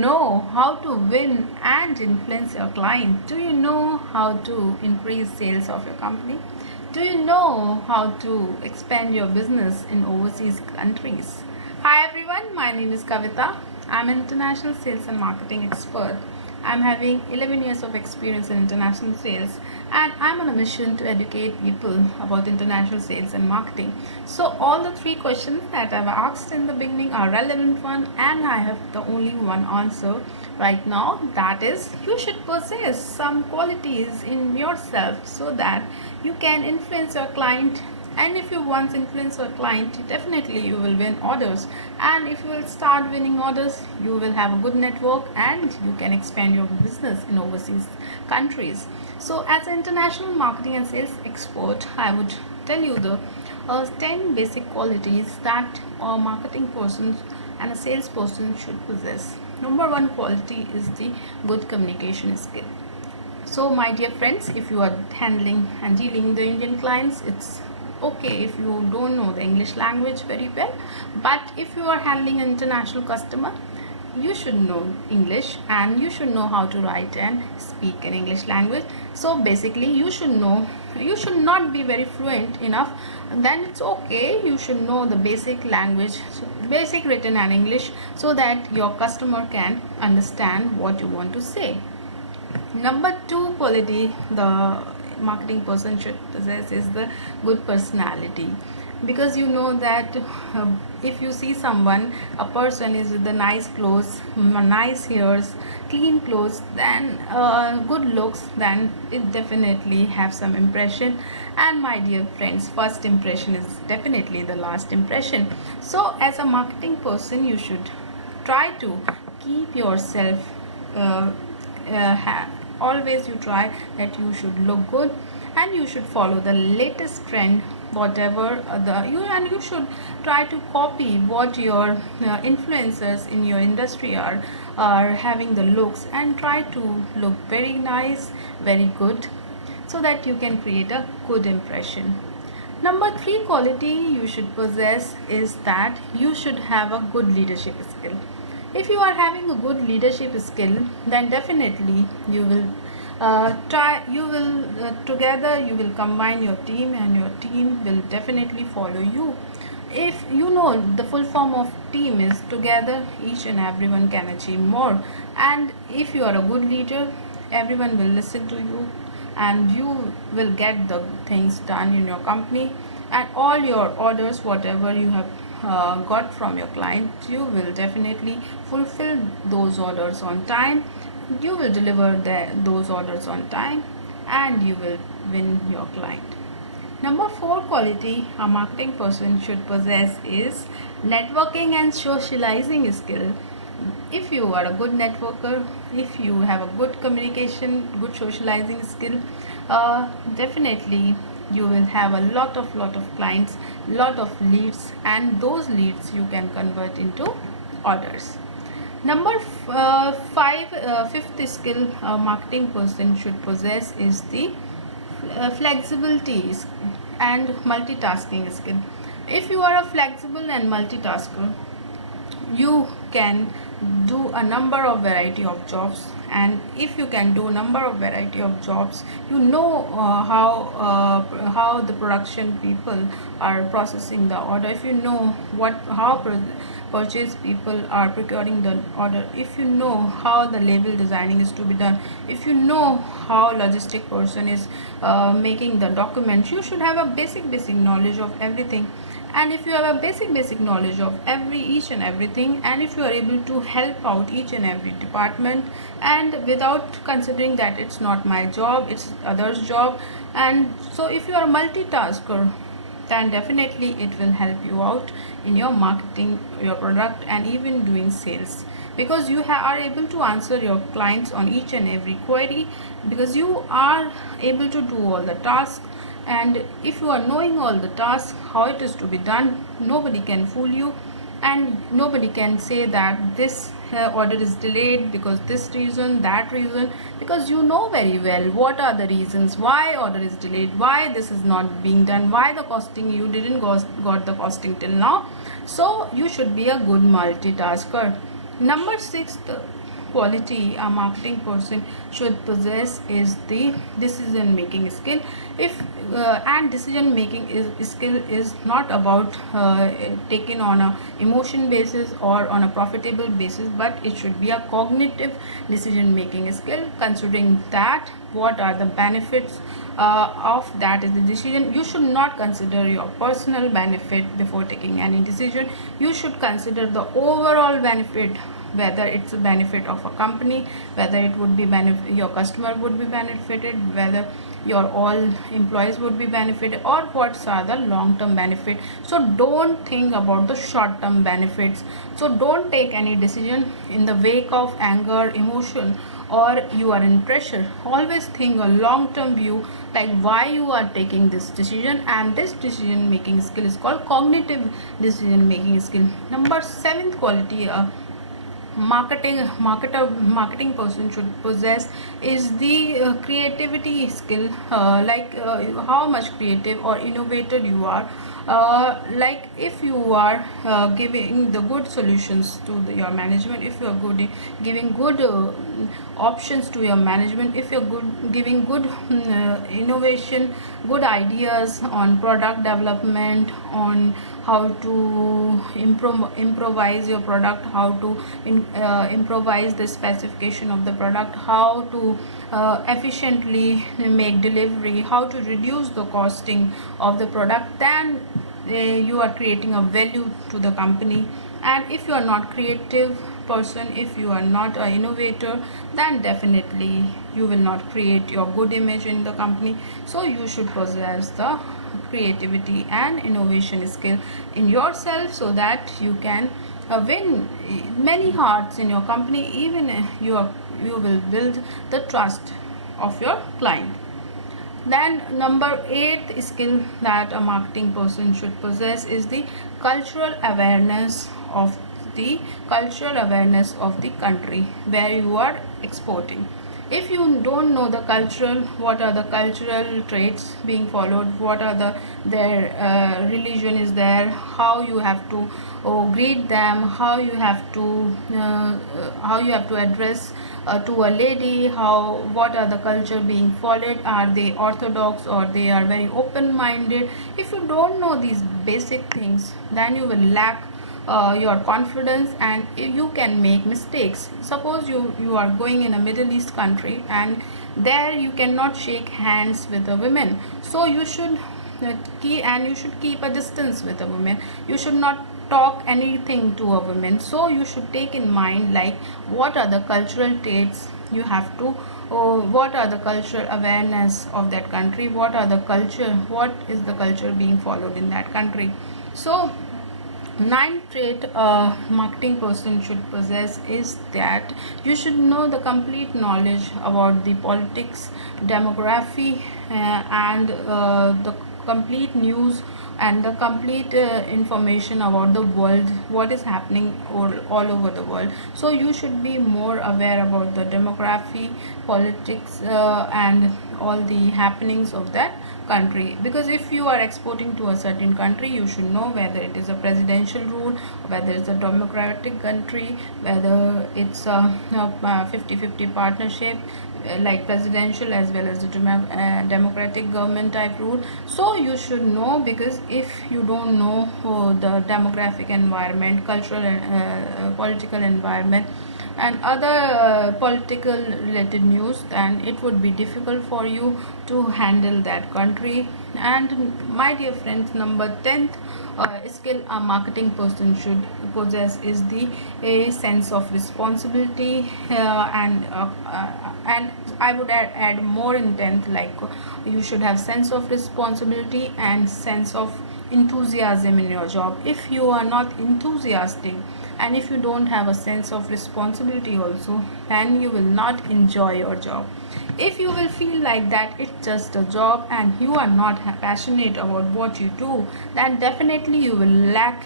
know how to win and influence your client? Do you know how to increase sales of your company? Do you know how to expand your business in overseas countries? Hi everyone, my name is Kavita. I'm an international sales and marketing expert. I'm having 11 years of experience in international sales, and I'm on a mission to educate people about international sales and marketing. So all the three questions that I've asked in the beginning are relevant one, and I have the only one answer right now, that is you should possess some qualities in yourself so that you can influence your client. And if you once influence your client, definitely you will win orders, and if you will start winning orders, you will have a good network and you can expand your business in overseas countries. So as an international marketing and sales expert, I would tell you the 10 basic qualities that a marketing person and a salesperson should possess. Number one quality is the good communication skill. So my dear friends, if you are handling and dealing the Indian clients, it's okay if you don't know the English language very well, but if you are handling an international customer, you should know English and you should know how to write and speak in English language. So basically you should know, you should not be very fluent enough, then it's okay, you should know the basic language, basic written and English, so that your customer can understand what you want to say. Number two quality the marketing person should possess is the good personality, because you know that if you see someone, a person is with the nice clothes, nice hairs, clean clothes, then good looks, then it definitely have some impression. And my dear friends, first impression is definitely the last impression. So as a marketing person, you should try to keep yourself always you try that you should look good, and you should follow the latest trend, whatever and you should try to copy what your influencers in your industry are having the looks, and try to look very nice, very good, so that you can create a good impression. Number three quality you should possess is that you should have a good leadership skill. If you are having a good leadership skill, then definitely you will together you will combine your team, and your team will definitely follow you. If you know, the full form of team is together each and everyone can achieve more. And if you are a good leader, everyone will listen to you and you will get the things done in your company, and all your orders, whatever you have got from your client, you will definitely fulfill those orders on time, you will deliver those orders on time, and you will win your client. Number four quality a marketing person should possess is networking and socializing skill. If you are a good networker, if you have a good communication, good socializing skill, definitely you will have a lot of clients, lot of leads, and those leads you can convert into orders. Number fifth skill a marketing person should possess is the flexibility and multitasking skill. If you are a flexible and multitasker, you can do a number of variety of jobs, and if you can do a number of variety of jobs, you know how the production people are processing the order, if you know how purchase people are procuring the order, if you know how the label designing is to be done, if you know how logistic person is making the documents, you should have a basic knowledge of everything. And if you have a basic knowledge of each and everything, and if you are able to help out each and every department, and without considering that it's not my job, it's others job, and so if you are a multitasker, then definitely it will help you out in your marketing your product and even doing sales, because you are able to answer your clients on each and every query, because you are able to do all the tasks. And if you are knowing all the tasks, how it is to be done, nobody can fool you, and nobody can say that this order is delayed because this reason, that reason, because you know very well what are the reasons why order is delayed, why this is not being done, why the costing you didn't got the costing till now. So you should be a good multitasker. Number six quality a marketing person should possess is the decision making skill. If and decision making skill is not about taken on a emotion basis or on a profitable basis, but it should be a cognitive decision making skill, considering that what are the benefits of that is the decision. You should not consider your personal benefit before taking any decision. You should consider the overall benefit, whether it's a benefit of a company, whether it would be your customer would be benefited, whether your all employees would be benefited, or what are the long term benefit. So don't think about the short term benefits. So don't take any decision in the wake of anger, emotion, or you are in pressure. Always think a long term view, like why you are taking this decision, and this decision making skill is called cognitive decision making skill. Number 7th quality marketing person should possess is the creativity skill, how much creative or innovator you are. Like if you are giving the good solutions to your management, if you are giving good options to your management, if you're giving good innovation, good ideas on product development, on how to improvise your product, how to improvise the specification of the product, how to efficiently make delivery, how to reduce the costing of the product, then you are creating a value to the company. And if you are not creative person, if you are not an innovator, then definitely you will not create your good image in the company. So you should possess the creativity and innovation skill in yourself, so that you can win many hearts in your company. Even you will build the trust of your client. Then number 8 skill that a marketing person should possess is the cultural awareness of the country where you are exporting. If you don't know what are the cultural traits being followed, what are their religion is there, how you have to greet them, how you have to address to a lady, what are the culture being followed, are they orthodox or they are very open minded. If you don't know these basic things, then you will lack your confidence and you can make mistakes. Suppose you are going in a Middle East country, and there you cannot shake hands with a woman, so you should keep a distance with a woman. You should not talk anything to a woman. So you should take in mind, like, what are the cultural traits you have to, what are the cultural awareness of that country, what is the culture being followed in that country. So 9th trait a marketing person should possess is that you should know the complete knowledge about the politics, demography, and the complete news and the complete information about the world, what is happening all over the world. So you should be more aware about the demography, politics, and all the happenings of that country. Because if you are exporting to a certain country, you should know whether it is a presidential rule, whether it's a democratic country, whether it's a 50-50 partnership, like presidential as well as the democratic government type rule. So you should know, because if you don't know the demographic environment, cultural and political environment, and other political related news, then it would be difficult for you to handle that country. And my dear friends, number 10th skill a marketing person should possess is the a sense of responsibility, and I would add more in 10th, like you should have sense of responsibility and sense of enthusiasm in your job. If you are not enthusiastic, and if you don't have a sense of responsibility also, then you will not enjoy your job. If you will feel like that it's just a job and you are not passionate about what you do, then definitely you will lack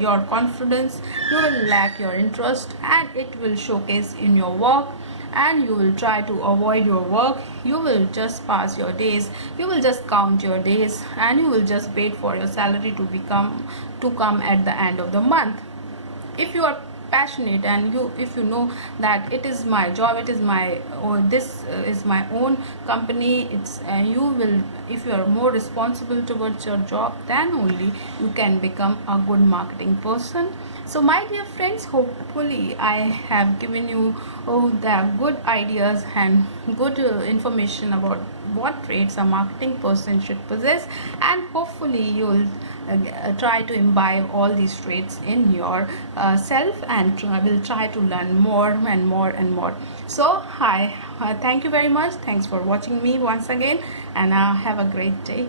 your confidence, you will lack your interest, and it will showcase in your work, and you will try to avoid your work. You will just pass your days, you will just count your days, and you will just wait for your salary to come at the end of the month. If you are passionate, and if you know that it is my job, it is my, or this is my own company, it's you will, if you are more responsible towards your job, then only you can become a good marketing person. So my dear friends, hopefully I have given you the good ideas and good information about what traits a marketing person should possess, and hopefully you'll try to imbibe all these traits in your self, and will try to learn more and more and more. So hi, thank you very much, thanks for watching me once again, and have a great day.